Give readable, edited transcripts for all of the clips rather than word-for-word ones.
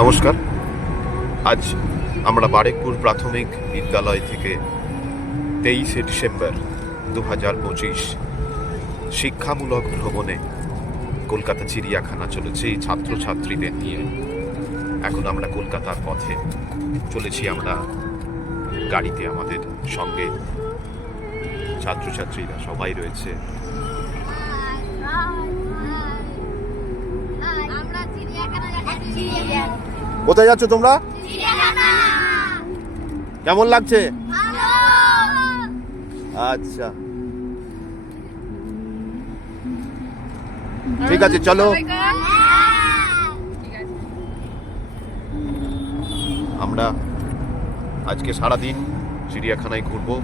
নমস্কার। আজ আমরা বারেকপুর প্রাথমিক বিদ্যালয় থেকে 23শে ডিসেম্বর 2025 শিক্ষামূলক ভ্রমণে কলকাতা চিড়িয়াখানা চলেছে এই ছাত্রছাত্রীদের নিয়ে। এখন আমরা কলকাতার পথে চলেছি, আমরা গাড়িতে, আমাদের সঙ্গে ছাত্রছাত্রীরা সবাই রয়েছে। কোথায় যাচ্ছ তোমরা? কেমন লাগছে? আচ্ছা, ঠিক আছে, চলো। আমরা আজকে সারাদিন চিড়িয়াখানায় ঘুরবো,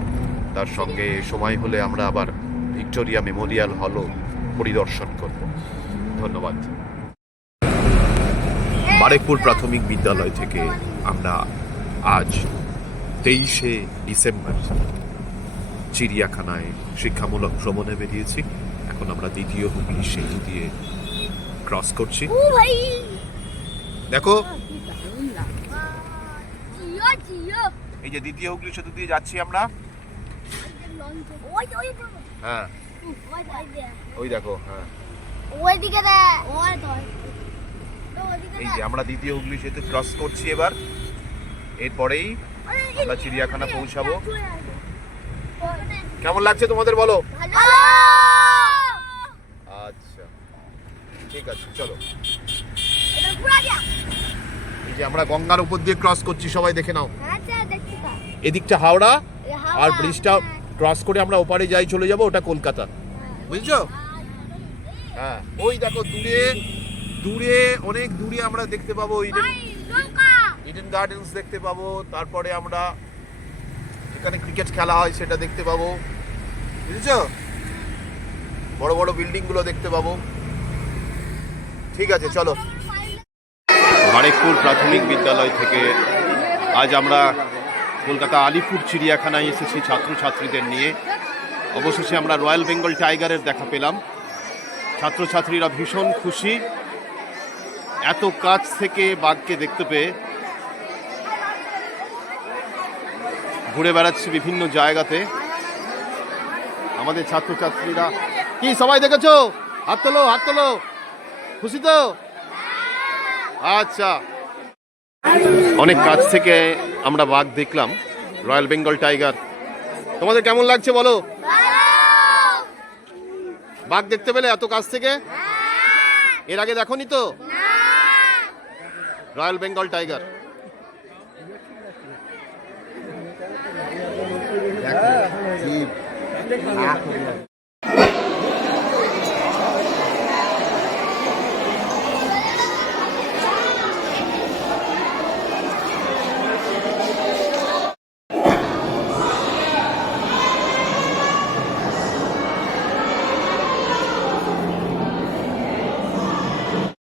তার সঙ্গে সময় হলে আমরা আবার ভিক্টোরিয়া মেমোরিয়াল হলও পরিদর্শন করব। ধন্যবাদ। বারেকপুর প্রাথমিক বিদ্যালয় থেকে আমরা আজ 23শে ডিসেম্বর চিড়িয়াখানায় শিক্ষামূলক ভ্রমণে বেরিয়েছি। এখন আমরা দ্বিতীয় হুগলি সেতু দিয়ে ক্রস করছি। দেখো, এই যে দ্বিতীয় হুগলি সেতু দিয়ে যাচ্ছি আমরা। হ্যাঁ, ওই দেখো। হ্যাঁ, এই যে আমরা দ্বিতীয় হুগলি সেতু ক্রস করছি এবার। এরপরেই আমরা চিড়িয়াখানা পৌঁছাবো। কেমন লাগছে তোমাদের বলো? আচ্ছা, ঠিক আছে, চলো। এই যে আমরা গঙ্গার উপর দিয়ে ক্রস করছি, সবাই দেখে নাও। এদিকটা হাওড়া, আর ব্রিজটা ক্রস করে আমরা ওপারে যাই, চলে যাবো, ওটা কলকাতা, বুঝছো? হ্যাঁ, ওই দেখো দূরে দূরে, অনেক দূরে আমরা দেখতে পাবো ইডেন গার্ডেন্স দেখতে পাবো। তারপরে আমরা এখানে ক্রিকেট খেলা হয় সেটা দেখতে পাবো, বুঝেছো? বড় বড় বিল্ডিং গুলো দেখতে পাবো। ঠিক আছে, চলো। বারেকপুর প্রাথমিক বিদ্যালয় থেকে আজ আমরা কলকাতা আলিপুর চিড়িয়াখানায় এসেছি ছাত্রছাত্রীদের নিয়ে। অবশেষে আমরা রয়্যাল বেঙ্গল টাইগারের দেখা পেলাম। ছাত্রছাত্রীরা ভীষণ খুশি এত কাছ থেকে বাঘকে দেখতে পেয়ে। ঘুরে বেড়াচ্ছি বিভিন্ন জায়গাতে আমাদের ছাত্রছাত্রীরা। কি সবাই দেখেছো? হাত তোলো, হাত তোলো। খুশি তো? আচ্ছা, অনেক কাছ থেকে আমরা বাঘ দেখলাম, রয়্যাল বেঙ্গল টাইগার। তোমাদের কেমন লাগছে বলো? বাঘ দেখতে পেলে এত কাছ থেকে? এর আগে দেখোনি তো? Royal Bengal tiger.